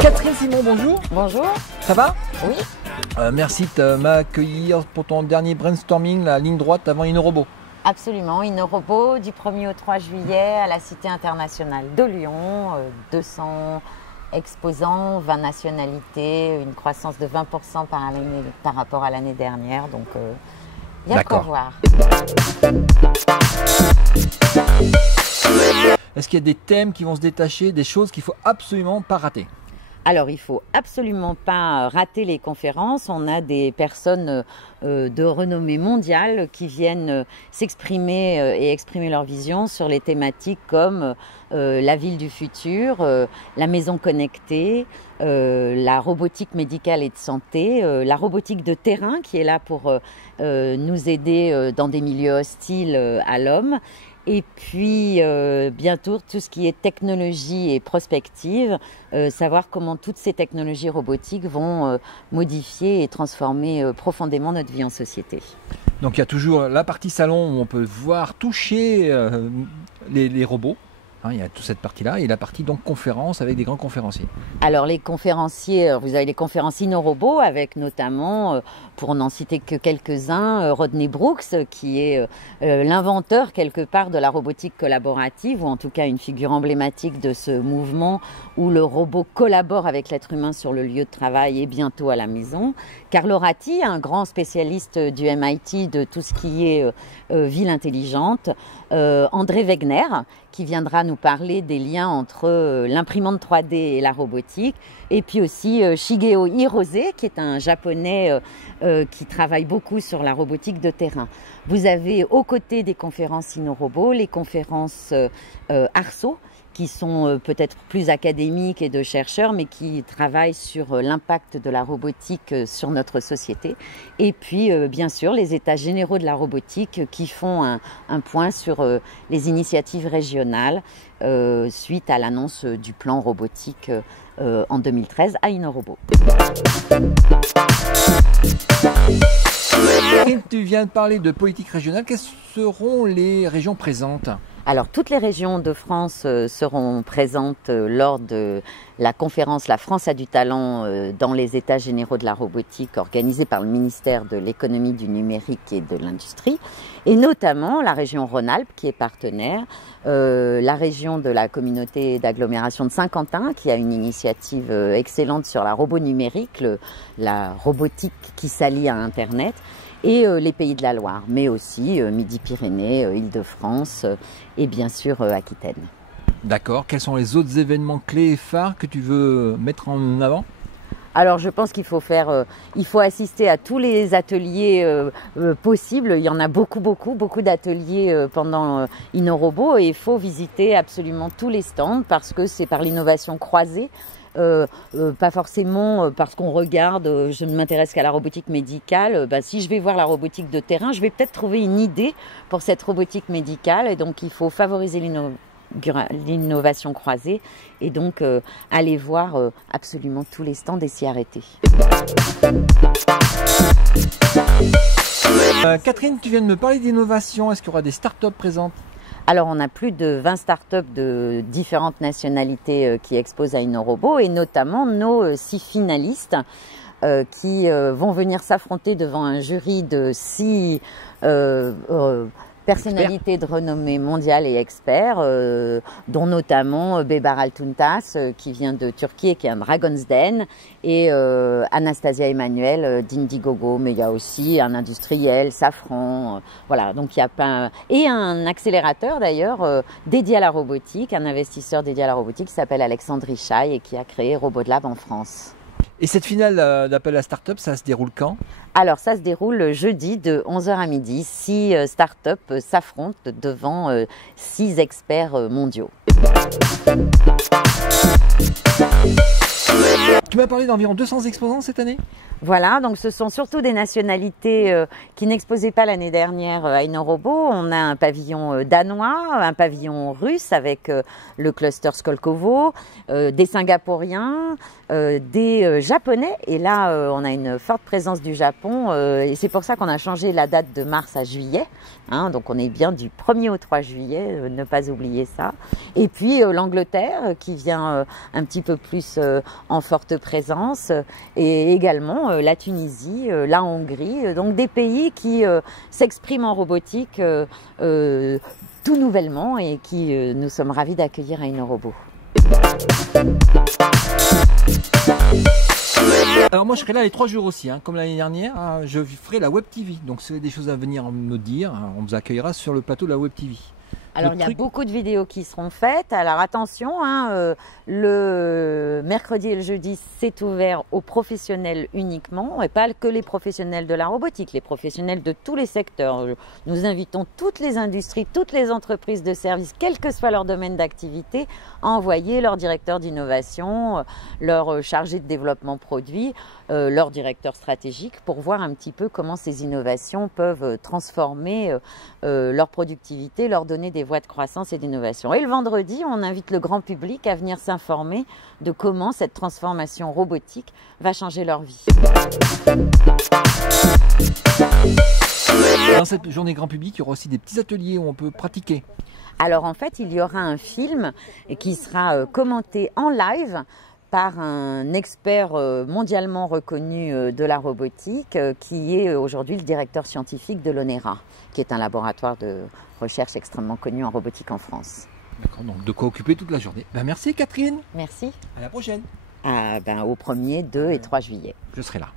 Catherine Simon, bonjour. Bonjour. Ça va? Oui. Merci de m'accueillir pour ton dernier brainstorming, la ligne droite avant InnoRobot. Absolument, InnoRobot du 1er au 3 juillet à la Cité internationale de Lyon, 200 exposants, 20 nationalités, une croissance de 20% par rapport à l'année dernière, donc il y a de quoi voir. Est-ce qu'il y a des thèmes qui vont se détacher, des choses qu'il ne faut absolument pas rater? Alors, il ne faut absolument pas rater les conférences. On a des personnes de renommée mondiale qui viennent s'exprimer et exprimer leur vision sur les thématiques comme la ville du futur, la maison connectée, la robotique médicale et de santé, la robotique de terrain qui est là pour nous aider dans des milieux hostiles à l'homme. Et puis bientôt tout ce qui est technologie et prospective, savoir comment toutes ces technologies robotiques vont modifier et transformer profondément notre vie en société. Donc il y a toujours la partie salon où on peut voir, toucher les robots. Il y a toute cette partie-là et la partie donc conférence avec des grands conférenciers. Alors les conférenciers, vous avez les conférences InnoRobot avec notamment, pour n'en citer que quelques-uns, Rodney Brooks qui est l'inventeur quelque part de la robotique collaborative ou en tout cas une figure emblématique de ce mouvement où le robot collabore avec l'être humain sur le lieu de travail et bientôt à la maison. Carlo Ratti, un grand spécialiste du MIT de tout ce qui est ville intelligente. André Wegner qui viendra nous parler des liens entre l'imprimante 3D et la robotique, et puis aussi Shigeo Hirose qui est un japonais qui travaille beaucoup sur la robotique de terrain. Vous avez aux côtés des conférences InnoRobot les conférences Arceau qui sont peut-être plus académiques et de chercheurs, mais qui travaillent sur l'impact de la robotique sur notre société. Et puis, bien sûr, les états généraux de la robotique qui font un point sur les initiatives régionales suite à l'annonce du plan robotique en 2013 à InnoRobot. Et tu viens de parler de politique régionale. Quelles seront les régions présentes? Alors, toutes les régions de France seront présentes lors de la conférence La France a du talent dans les états généraux de la robotique organisée par le ministère de l'économie, du numérique et de l'industrie, et notamment la région Rhône-Alpes qui est partenaire, la région de la communauté d'agglomération de Saint-Quentin qui a une initiative excellente sur la robot numérique, la robotique qui s'allie à Internet, et les pays de la Loire, mais aussi Midi-Pyrénées, Île-de-France et bien sûr Aquitaine. D'accord. Quels sont les autres événements clés et phares que tu veux mettre en avant? Alors je pense qu'il faut assister à tous les ateliers possibles. Il y en a beaucoup d'ateliers pendant InnoRobot et il faut visiter absolument tous les stands parce que c'est par l'innovation croisée. Pas forcément parce qu'on regarde, je ne m'intéresse qu'à la robotique médicale. Si je vais voir la robotique de terrain, je vais peut-être trouver une idée pour cette robotique médicale et donc il faut favoriser l'innovation croisée et donc aller voir absolument tous les stands et s'y arrêter. Catherine, tu viens de me parler d'innovation. Est-ce qu'il y aura des startups présentes? Alors, on a plus de 20 startups de différentes nationalités qui exposent à InnoRobot et notamment nos 6 finalistes qui vont venir s'affronter devant un jury de 6 personnalités de renommée mondiale et experts, dont notamment Bebar Altuntas qui vient de Turquie et qui est un Dragon's Den, et Anastasia Emmanuel d'Indiegogo, mais il y a aussi un industriel, Safran, voilà, donc il y a plein, et un accélérateur d'ailleurs dédié à la robotique, un investisseur dédié à la robotique qui s'appelle Alexandre Richaille et qui a créé RobotLab en France. Et cette finale d'appel à start-up, ça se déroule quand? Alors ça se déroule jeudi de 11h à midi. 6 start-up s'affrontent devant 6 experts mondiaux. Tu m'as parlé d'environ 200 exposants cette année? Voilà, donc ce sont surtout des nationalités qui n'exposaient pas l'année dernière à InnoRobot. On a un pavillon danois, un pavillon russe avec le cluster Skolkovo, des Singapouriens, des Japonais. Et là, on a une forte présence du Japon et c'est pour ça qu'on a changé la date de mars à juillet. Hein, donc on est bien du 1er au 3 juillet, ne pas oublier ça. Et puis l'Angleterre qui vient un petit peu plus en forte présence et également la Tunisie, la Hongrie, donc des pays qui s'expriment en robotique tout nouvellement et qui nous sommes ravis d'accueillir à InnoRobot. Alors moi je serai là les 3 jours aussi, hein, comme l'année dernière, hein, je ferai la Web TV, donc si vous avez des choses à venir me dire, hein, on vous accueillera sur le plateau de la Web TV. Alors il y a beaucoup de vidéos qui seront faites, alors attention, hein, le mercredi et le jeudi c'est ouvert aux professionnels uniquement et pas que les professionnels de la robotique, les professionnels de tous les secteurs. Nous invitons toutes les industries, toutes les entreprises de services, quel que soit leur domaine d'activité, à envoyer leur directeur d'innovation, leur chargé de développement produit, leur directeur stratégique pour voir un petit peu comment ces innovations peuvent transformer leur productivité, leur donner des voies de croissance et d'innovation. Et le vendredi, on invite le grand public à venir s'informer de comment cette transformation robotique va changer leur vie. Dans cette journée grand public, il y aura aussi des petits ateliers où on peut pratiquer. Alors en fait, il y aura un film qui sera commenté en live par un expert mondialement reconnu de la robotique qui est aujourd'hui le directeur scientifique de l'ONERA, qui est un laboratoire de recherche extrêmement connu en robotique en France. D'accord, donc de quoi occuper toute la journée. Ben, merci Catherine. Merci. À la prochaine. Au 1er, 2 et 3 juillet. Je serai là.